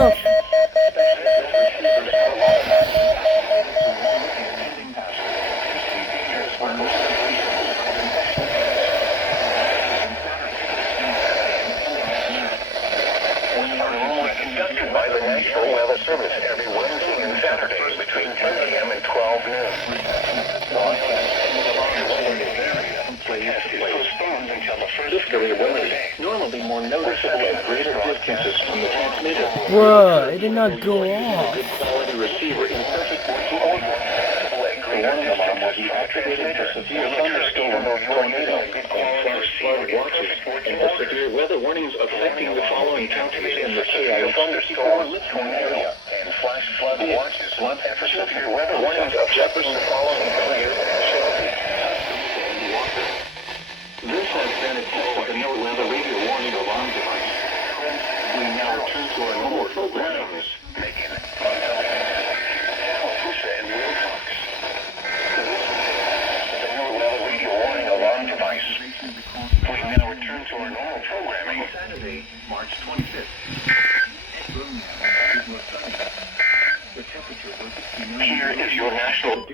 stuff. Conducted by the National Weather Service every Wednesday and Saturday between 10 a.m. and 12 noon. This variability normally more noticeable at greater distances from the transmitter. Bruh, it did not go off. Good quality receiver in perfect working order. Greater distances be activated for severe thunderstorm, tornado, and flash flood watches, and the severe weather warnings affecting the following counties in the KIH54 tornado and flash flood watches, and for severe weather warnings of Jefferson, following areas and Shelby. This has been a test of the NOAA weather radio warning alarm device. We now return to our normal programs. Making and Wilcox. The NOAA weather radio warning alarm device. We now return to our normal programming. Saturday, March 25th. Here is your national